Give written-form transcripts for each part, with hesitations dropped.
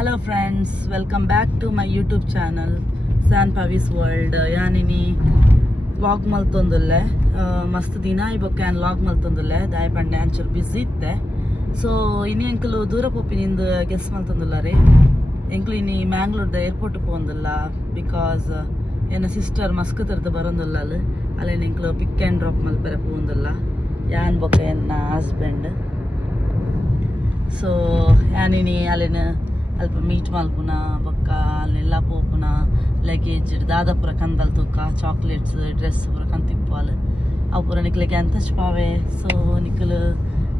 Hello friends, welcome back to my YouTube channel ಸ್ಯಾನ್ ಪವೀಸ್ world. ಯಾನಿನಿ ವ್ಲಾಗ್ ಮಲ್ತೊಂದುಲ್ಲೆ ಮಸ್ತ್ ದಿನ ಇಬೊಕ್ಕ ಏನು ವ್ಲಾಗ್ ಮಲ್ತೊಂದುಲ್ಲೆ ದಾಯ್ ಪಂಡೆ ಅಂಚೂರು ಬ್ಯುಸಿ ಇತ್ತೆ. ಸೊ ಇನಿ ಎಂಕಲು ದೂರ ಪೋಪಿನಿಂದ ಗೆಸ್ ಮಲ್ತೊಂದುಲ್ಲ ರೀ. ಎಂಕ್ಲು ಇನಿ ಮ್ಯಾಂಗ್ಳೂರ್ದ ಏರ್ಪೋರ್ಟ್ ಪೋಂದುಲ್ಲ ಬಿಕಾಸ್ ಏನ ಸಿಸ್ಟರ್ ಮಸ್ಕತರ್ದು ಬರೋಂದುಲ್ಲ ಅಲ್ಲೇನು ಎಂಕ್ಲು ಪಿಕ್ ಆ್ಯಂಡ್ ಡ್ರಾಪ್ ಮಲ್ಪೆರೆ ಪೋಂದುಲ್ಲ ಯಾನ್ ಬೊಕ್ಕ ಎನ್ನ ಹಸ್ಬೆಂಡ್. ಸೊ ಯಾನಿನಿ ಅಲ್ಲೇನು ಅಲ್ಪ ಮೀಟ್ ಮಲ್ಪುನ ಬೊಕ್ಕ ಅಲ್ಲೆಲ್ಲ ಪೋಪುನ ಲಗೇಜ್ ದಾದ ಪೂರ ಕಂದಲ್ ತೂಕ ಚಾಕ್ಲೇಟ್ಸ್ ಡ್ರೆಸ್ ಪೂರ ಕಂತಿಪ್ಪಾಲ್ ಅವು ಪೂರ ನಿಕ್ಲೆಗೆ ಅಂತ ಪಾವೆ. ಸೊ ನಿಕ್ಲು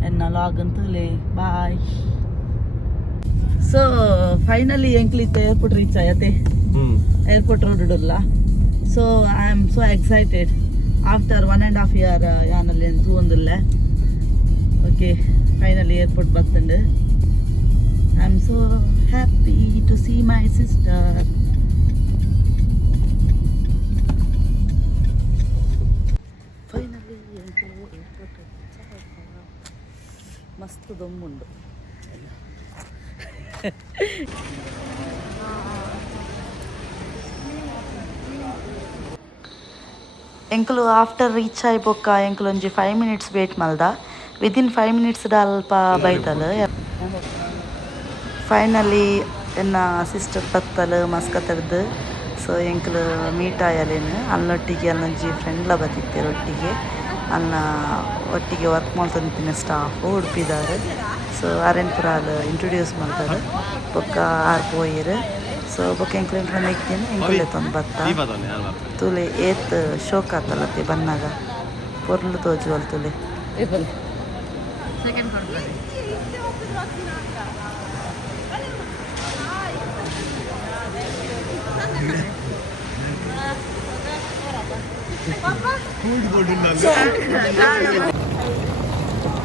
ಎನ್ನ ಲಾಗ್ ಅಂತೂಲೆ ಬಾಯ್. ಸೊ ಫೈನಲಿ ಎಂಕ್ಲಿತ್ತ ಏರ್ಪೋರ್ಟ್ ರೀಚ್ ಆಯತೆ, ಏರ್ಪೋರ್ಟ್ ರೋಡ್ ಇಡಲ್ಲ. So I am so excited after 1.5 year ಯಾನಲ್ಲಿ ಅಂತೂ ಒಂದಿಲ್ಲ. ಓಕೆ, ಫೈನಲಿ ಏರ್ಪೋರ್ಟ್ ಬರ್ತಂಡು. I am so happy to see my sister. Finally airport ಮಸ್ತ್ ದೊಮ್ಮುಂಡು. ಎಂಕುಲು ಆಫ್ಟರ್ ರೀಚ್ ಆಯ್ಬೊಕ್ಕ ಎಂಕುಲು ಒಂಜಿ 5 minutes ವೇಟ್ ಮಲ್ದ. ವಿದಿನ್ 5 minutes ಅಲ್ಪ ಬೈತಲ್. ಫೈನಲಿ ಎನ್ನ ಸಿಸ್ಟರ್ ಬತ್ತಲ್ ಮಸ್ಕತರ್ದು. ಸೊ ಎಂಕುಲು ಮೀಟ್ ಆಯಲೇನು ಅಲ್ಲೊಟ್ಟಿಗೆ ಅಲ್ಲೊಂಜಿ ಫ್ರೆಂಡ್ಲ ಬತ್ತಿತ್ತೆರ್ ಒಟ್ಟಿಗೆ ಅನ್ನ ಒಟ್ಟಿಗೆ ವರ್ಕ್ ಮಾಡ್ತಂತಿನ ಸ್ಟಾಫ್ ಉಡುಪಿದಾರು. ಸೊ ಅರೆನ್ ಪುರ ಅಲ್ಲಿ ಇಂಟ್ರೊಡ್ಯೂಸ್ ಮಾಡ್ತಾರೆ ಬೊಕ್ಕ ಆರ್ ಪೋಯರು. ಸೊ ಬೊಕ್ಕ ಎಂಕ್ಲು ನೆಕ್ಕಿನ ಎಂಕುಲೆ ತಂದು ಬತ್ತ ತುಲೆ ಏತ್ ಶೋಕ್ ಆತಲ್ಲತ್ತೆ ಬನ್ನಾಗ ಪೊರ್ಲು ತೋಜುವಲ್ ತುಲೆ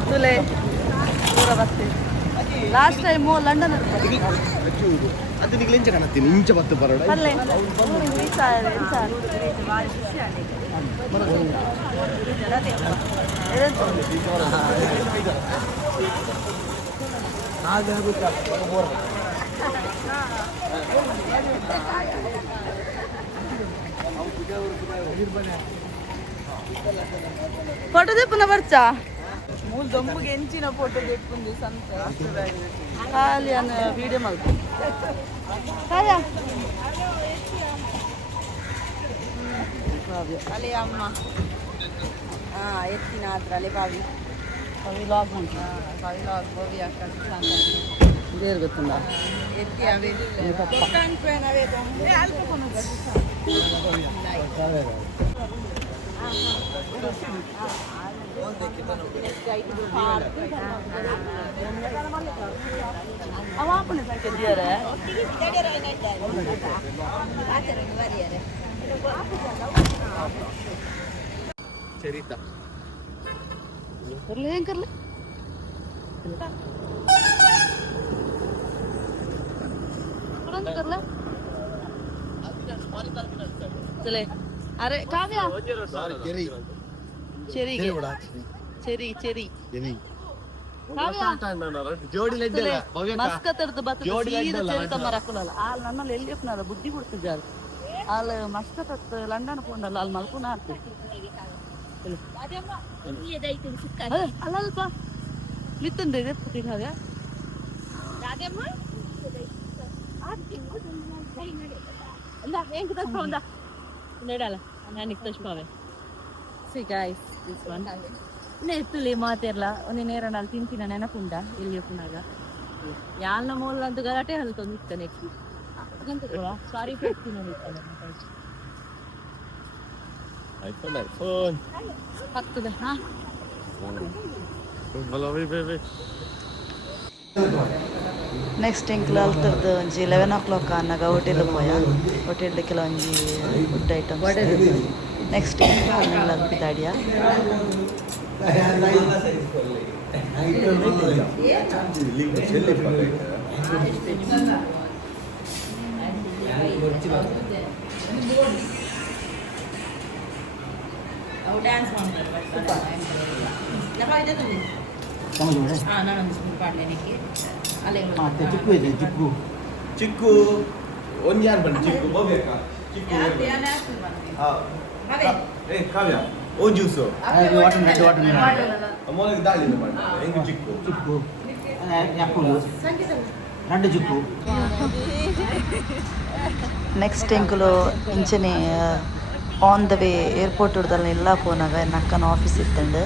ತುಲೆ ದೂರ ಬರ್ತೀವಿ. ಲಾಸ್ಟ್ ಟೈಮು ಲಂಡನ್ ಅದು ನಿಮಗೆ ಇಂಚ ಕಾಣತ್ತೀನಿ ಇಂಚ ಬತ್ತು ಬರೋಣ ಅಲ್ಲೇ ಊರಿಗೆ ರೀಚ್ ಆಗಿದೆ. ಫೋಟೋ ತೆಪ್ಪುನ ಬರ್ಚಾ ಮೂಲ್ ದೊಂಬುಗೆ ಎಂಚಿನ ಫೋಟೋ ತೆಪ್ಪುಂದು ಸಂತ ಖಾಲಿ ಅನ್ನ ವಿಡಿಯೋ ಮಲ್ಪು ಅಲ್ಲಿ ಅಮ್ಮ ಎತ್ತಿನ ಹತ್ರ ಅಲ್ಲಿ ಬಾವಿ ಲಾಗ್ ಉಂಟು. ಬಾವಿ ಲಾಗ್ ಬೋವಿ ಅಕ್ಕ ದೇರ್ ಗೊತ್ತುಂಡ ಎತ್ತಿ ಅವೇ ಅವಾಪನೆ ಸಂಖ್ಯೆ ಚರಿತ करले हैं करले तुरंत करले चले. अरे Kavya cherry cherry cherry cherry ಜೋಡಿ ಲೆಡ್ಡಲ್ಲ ಮಸ್ಕತರ್ದು ಬತ್ತ ಸೀದಾ ಚೆರಿ ತಮ್ಮ ರಕ್ಕುಲಲ್ಲ ಆಲ್ ನನ್ನಲ್ಲಿ ಎಲ್ಲಿ ಹೋಗ್ನದ ಬುದ್ಧಿ ಬಿಡ್ತಿದ್ದಾರೆ. ಆಲ್ ಮಸ್ಕತ್ ಲಂಡನ್ ಪೋಂಡಲ್ಲ ಅಲ್ಲಿ ಮಲ್ಪುನ ಆಗ್ತದೆ ಅಲ್ಲಲ್ಪ ಮಿತ್ತಂದೆ ಎತ್ತೀಗ ಅಲ್ಲ ಹೆಂಗ್ ತಗೊಂಡ ನೆಡಲ್ಲ ನಾನು ತಚ್ಪಾವೆ ಸಿ ಗೈಸ್ ದಿಸ್ ಒನ್ ನೆತ್ತುಲಿ ಮಾತಿರ್ಲ ಒಂದೇ ನೇರ ನಾನು ತಿಂತಿನ ನೆನಪುಂಡ ಎಲ್ಲಿ ಪುನಾಗ ಯಾಲ್ನ ಮೂಲ ಅಂತ ಗಲಾಟೆ ಹಲ್ತೊಂದು ಇತ್ತ ನೆಕ್ಸ್ಟ್ ಸಾರಿ ಹೋಗ್ತೀನಿ ಐಫೋನ್ ಹತ್ತದ ಹಾ ನೆಕ್ಸ್ಟ್ ಎಂಕ್ಲು ಅಲ್ತರ್ದು ಒಂಜಿ 11 o'clock ಅನ್ನಗ ಹೋಟೆಲ್ ಪೋಯ ಹೋಟೆಲ್ದ ಕೆಲವೊಂಜಿ ಫುಡ್ ಐಟಮ್ಸ್. ನೆಕ್ಸ್ಟ್ ಎಂಕ್ಲು ಅಲ್ಪಿದಾಡಿಯ ಡ್ಯಾನ್ಸ್ ಮಾಡ್ತಾರೆ. ನಾನು ಚಿಕ್ಕು ಇದೆ ಚಿಕ್ಕು ಚಿಕ್ಕು ಒಂಜಿ ಯಾರು ಬನ್ನಿ ಚಿಕ್ಕು ಬೋಬೇಕಾ ಚಿಕ್ಕು ಏ ಕಾವ್ಯ ಓ ಜ್ಯೂಸು ಮೊದಲಿಗೆ ದಾಳಿಂದ ಮಾಡಿ ಹೆಂಗು ಚಿಕ್ಕು ಚಿಕ್ಕು రెండు చుక్కు ನೆಕ್ಸ್ಟ್ ಎಂಕುಲು ಇಂಚನೆ ಆನ್ ದ ವೇ ಏರ್ಪೋರ್ಟ್ ಉಡ್ದಲ್ಲ ಎಲ್ಲ ಪೋನಾಗ ನಕ್ಕನ ಆಫೀಸ್ ಇತ್ತಂಡು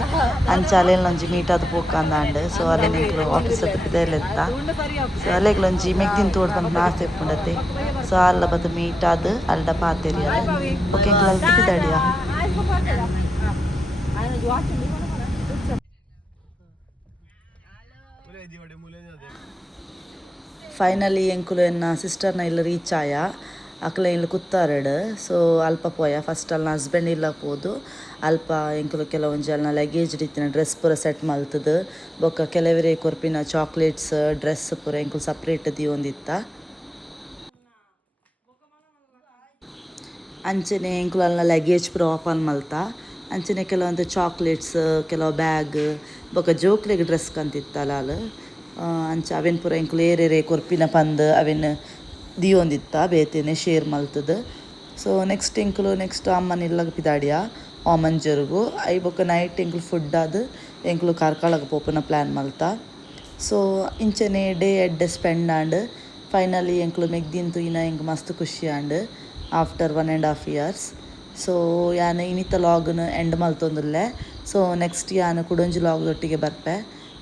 ಅಂಚ ಅಲ್ಲೆಲ್ಲೊಂಜಿ ಮೀಟ್ ಅದು ಪೋಕಂದಾಂಡು ಸೊ ಅಲ್ಲೇ ಎಂಕುಲು ಆಫೀಸ್ ಹತ್ತು ಪಿದೆಲೆತ್ತ ಸೊ ಅಲ್ಲೆಗ್ಲೊಂಜಿ ಮೆಗ್ದಿನ ತೋಡ್ ಬಂದು ನಾಸ್ತೆ ಪುಂಡತೆ ಸೊ ಅಲ್ಲ ಬದು ಮೀಟ್ ಅದು ಅಲ್ಡ ಪಾತೆರಿ ಓಕೆ ಎಂಕುಲು ಅಲ್ಲಿ ಪಿದಾಡಿಯಾ ಫೈನಲಿ ಎಂಕುಲು ಎನ್ನ ಸಿಸ್ಟರ್ನ ಇಲ್ಲಿ ರೀಚ್ ಆಯ ಅಕ್ಲ ಇಲ್ಲಿ ಕುತ್ತಾರಡು ಸೊ ಅಲ್ಪ ಪೋಯ ಫಸ್ಟ್ ಅಲ್ಲಿ ಹಸ್ಬೆಂಡ್ ಇಲ್ಲ ಪೋದು ಅಲ್ಪ ಎಂಕುಲು ಕೆಲವೊಂಜಿ ಅಲ್ನ ಲಗೇಜ್ ರೀತಿನ ಡ್ರೆಸ್ ಪೂರ ಸೆಟ್ ಮಲ್ತದು ಬೊಕ್ಕ ಕೆಲವರೇ ಕೊರ್ಪಿನ ಚಾಕ್ಲೇಟ್ಸ್ ಡ್ರೆಸ್ ಪೂರ ಎಂಕುಲು ಸಪ್ರೇಟ್ ದಿಯೊಂದಿತ್ತ ಅಂಚನೆ ಎಂಕುಲು ಅಲ್ನ ಲಗೇಜ್ ಪೂರ ಓಪನ್ ಮಲ್ತ ಅಂಚನೆ ಕೆಲವೊಂದು ಚಾಕ್ಲೇಟ್ಸ್ ಕೆಲವು ಬ್ಯಾಗ್ ಬೊಕ್ಕ ಜೋಕ್ಲೆಗ್ ಡ್ರೆಸ್ ಕಂತಿತ್ತಲ್ಲ ಅಲ್ಲ ಅಂಚ ಅವೆನ್ ಪೂರ ಎಂಕುಲು ಏರೇರೆ ಕೊರ್ಪಿನ ಪಂದ್ ಅವೆನ್ ದಿಯೊಂದಿತ್ತ ಬೇತೇನೆ ಶೇರ್ ಮಲ್ತದು ಸೊ ನೆಕ್ಸ್ಟ್ ಎಂಕುಲು ನೆಕ್ಸ್ಟ್ ಅಮ್ಮನ ಇಲ್ಲಗ ಪಿದಾಡಿಯ ಆಮಂಜರ್ಗು ಐ ಬೊಕ್ಕ ನೈಟ್ ಎಂಕುಲು ಫುಡ್ ಅದು ಎಂಕುಲು ಕಾರ್ಕಳಗ ಪೋಪುನ ಪ್ಲ್ಯಾನ್ ಮಲ್ತ ಸೊ ಇಂಚನೆ ಡೇ ಎಡ್ಡೆ ಸ್ಪೆಂಡ್ ಆಂಡ್ ಫೈನಲಿ ಎಂಕುಲು ಮೆಗ್ದಿಂತು ಇನ್ನ ಎಂಕ್ ಮಸ್ತ್ ಖುಷಿ ಆಂಡ್ ಆಫ್ಟರ್ 1.5 years ಸೊ ಯಾನು ಇನಿತ ಲಾಗ್ನ ಎಂಡ್ ಮಲ್ತೊಂದುಲ್ಲೆ ಸೊ ನೆಕ್ಸ್ಟ್ ಯಾನು ಕುಡೊಂಜಿ ಲಾಗ್ದೊಟ್ಟಿಗೆ ಬರ್ಪೆ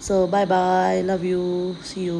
so bye bye love you see you